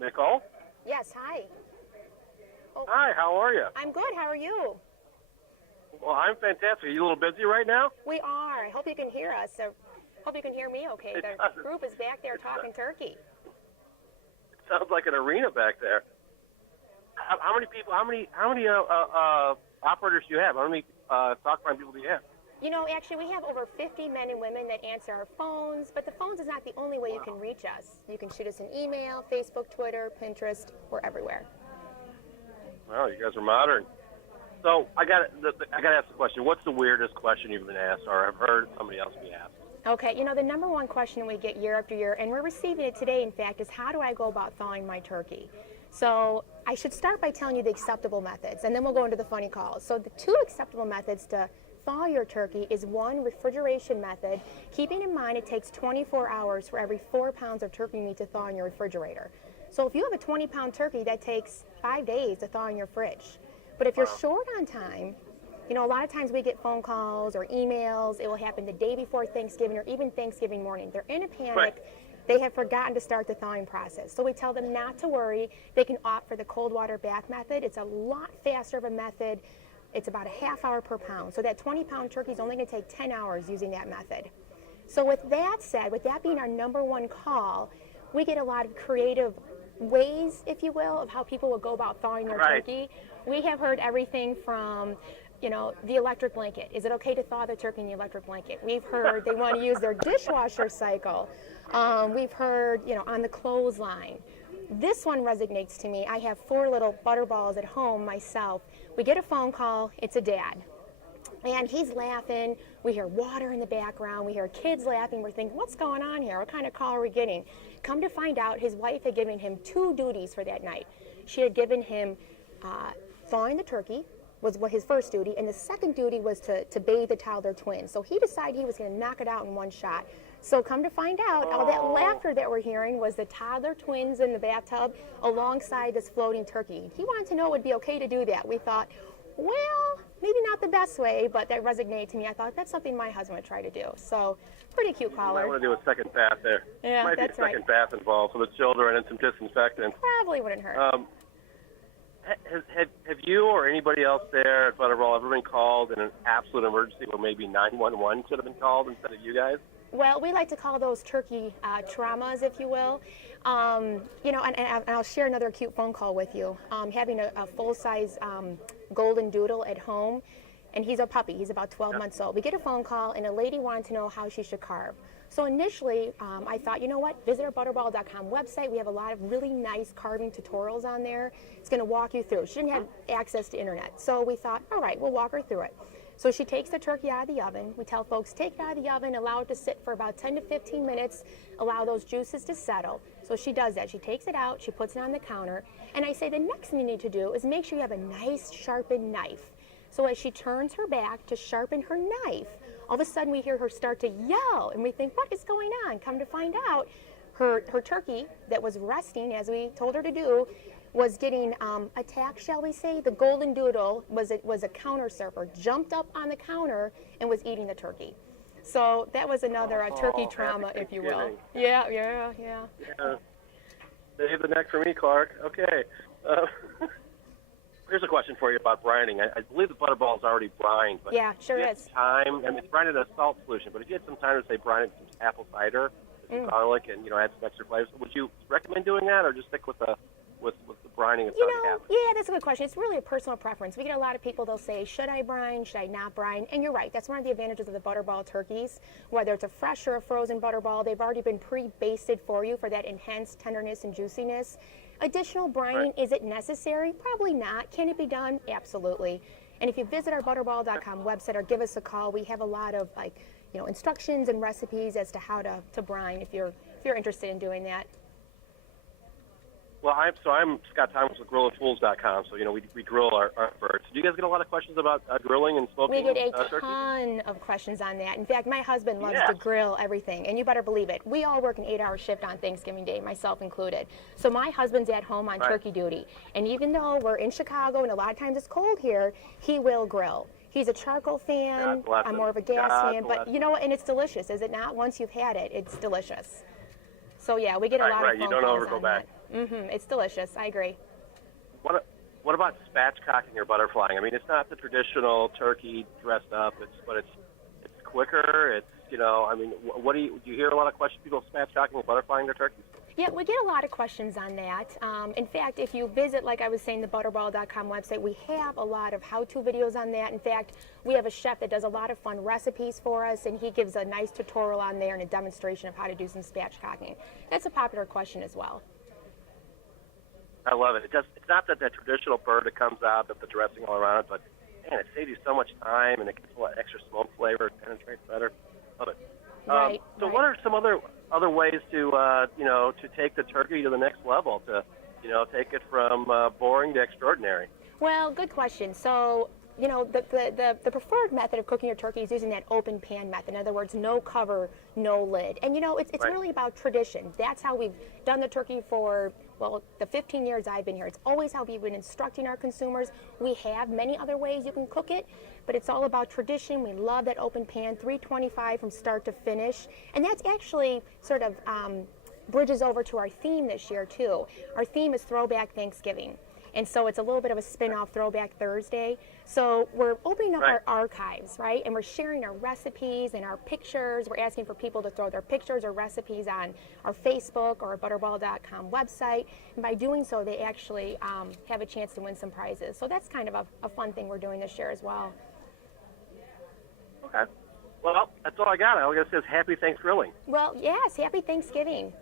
Nicole? Yes, hi. Oh, Hi, how are you? I'm good. How are you? Well, I'm fantastic. Are you a little busy right now? We are. I hope you can hear us. So, hope you can hear me okay. It The doesn't. group is back there talking turkey. It sounds like an arena back there. How many people, how many operators do you have? How many stock farm people do you have? You know, actually, we have over 50 men and women that answer our phones, but the phones is not the only way you can reach us. You can shoot us an email, Facebook, Twitter, Pinterest. We're everywhere. Wow, you guys are modern. So I got to ask the question. What's the weirdest question you've been asked, or have heard somebody else be asked? Okay, you know, the number one question we get year after year, and we're receiving it today, in fact, is how do I go about thawing my turkey? So I should start by telling you the acceptable methods, and then we'll go into the funny calls. So the two acceptable methods to thaw your turkey is one, refrigeration method, keeping in mind it takes 24 hours for every 4 pounds of turkey meat to thaw in your refrigerator. So if you have a 20-pound turkey, that takes 5 days to thaw in your fridge. But if you're short on time, you know, a lot of times we get phone calls or emails. It will happen the day before Thanksgiving or even Thanksgiving morning. They're in a panic. Right. They have forgotten to start the thawing process. So we tell them not to worry. They can opt for the cold water bath method. It's a lot faster of a method. It's about a half hour per pound. So that 20-pound turkey is only going to take 10 hours using that method. So with that said, with that being our number one call, we get a lot of creative ways, if you will, of how people will go about thawing their turkey. We have heard everything from, you know, the electric blanket. Is it okay to thaw the turkey in the electric blanket? We've heard they want to use their dishwasher cycle. We've heard, you know, on the clothesline. This one resonates to me. I have 4 little butterballs at home myself. We get a phone call. It's a dad. And he's laughing. We hear water in the background. We hear kids laughing. We're thinking, what's going on here? What kind of call are we getting? Come to find out, his wife had given him 2 duties for that night. She had given him thawing the turkey was what his first duty, and the second duty was to bathe the toddler twins. So he decided he was going to knock it out in one shot. So come to find out, all that laughter that we're hearing was the toddler twins in the bathtub alongside this floating turkey. He wanted to know it would be okay to do that. We thought, well, maybe not the best way, but that resonated to me. I thought that's something my husband would try to do. So pretty cute caller. You might want to do a second bath there. Yeah, might that's be a second bath involved for the children and some disinfectant. Probably wouldn't hurt. Have you or anybody else there at Butterball ever been called in an absolute emergency where maybe 911 should have been called instead of you guys? Well, we like to call those turkey traumas, if you will. You know, and I'll share another cute phone call with you. Having a full-size golden doodle at home, and he's a puppy. He's about 12 months old. We get a phone call, and a lady wanted to know how she should carve. So initially, I thought, you know what, visit our Butterball.com website. We have a lot of really nice carving tutorials on there. It's going to walk you through. She didn't have access to internet. So we thought, all right, we'll walk her through it. So she takes the turkey out of the oven. We tell folks, take it out of the oven, allow it to sit for about 10 to 15 minutes, allow those juices to settle. So she does that. She takes it out, she puts it on the counter, and I say the next thing you need to do is make sure you have a nice sharpened knife. So as she turns her back to sharpen her knife, all of a sudden we hear her start to yell, and we think, what is going on? Come to find out, her turkey that was resting, as we told her to do, was getting attacked, shall we say. The golden doodle was a counter surfer, jumped up on the counter and was eating the turkey. So that was another turkey trauma, if you will. Yeah. Save the neck for me, Clark. Okay. Here's a question for you about brining. I believe the Butterball is already brined. But yeah, sure is. Time, I mean, it's brined in a salt solution, but if you had some time to, say, brine it with some apple cider, some garlic, and, you know, add some extra flavors, would you recommend doing that, or just stick with the brining? You know, yeah, that's a good question. It's really a personal preference. We get a lot of people, they'll say, should I brine, should I not brine? And you're right, that's one of the advantages of the Butterball turkeys. Whether it's a fresh or a frozen Butterball, they've already been pre-basted for you for that enhanced tenderness and juiciness. Additional brining, is it necessary? Probably not. Can it be done? Absolutely. And if you visit our Butterball.com website or give us a call, we have a lot of, like, you know, instructions and recipes as to how to brine if you're interested in doing that. Well, I'm Scott Thomas with GrillinFools.com. So, you know, we grill our birds. Do you guys get a lot of questions about grilling and smoking? We get a ton of questions on that. In fact, my husband loves to grill everything, and you better believe it. We all work an 8-hour shift on Thanksgiving Day, myself included. So my husband's at home on turkey duty, and even though we're in Chicago and a lot of times it's cold here, he will grill. He's a charcoal fan. I'm more of a gas fan, but you know what? And it's delicious, is it not? Once you've had it, it's delicious. So yeah, we get a lot of phone calls on that. It's delicious. I agree. What about spatchcocking or butterflying? I mean, it's not the traditional turkey dressed up. But it's quicker. It's I mean, what do you hear a lot of questions? People spatchcocking or butterflying their turkeys? Yeah, we get a lot of questions on that. In fact, if you visit, like I was saying, the Butterball.com website, we have a lot of how-to videos on that. In fact, we have a chef that does a lot of fun recipes for us, and he gives a nice tutorial on there and a demonstration of how to do some spatchcocking. That's a popular question as well. I love it. It's not that traditional bird that comes out with the dressing all around it, but man, it saves you so much time and it gets a lot extra smoke flavor. It penetrates better. Love it. Right. What are some other ways to to take the turkey to the next level, to take it from boring to extraordinary? Well, good question. So, the preferred method of cooking your turkey is using that open pan method. In other words, no cover, no lid. And it's Right. really about tradition. That's how we've done the turkey for, the 15 years I've been here. It's always how we've been instructing our consumers. We have many other ways you can cook it, but it's all about tradition. We love that open pan, 325 from start to finish. And that's actually sort of bridges over to our theme this year, too. Our theme is Throwback Thanksgiving. And so it's a little bit of a spin-off Throwback Thursday. So we're opening up our archives, right? And we're sharing our recipes and our pictures. We're asking for people to throw their pictures or recipes on our Facebook or our Butterball.com website. And by doing so, they actually have a chance to win some prizes. So that's kind of a fun thing we're doing this year as well. Okay. Well, that's all I got. All I got to say is happy Thanksgiving. Well, yes, happy Thanksgiving.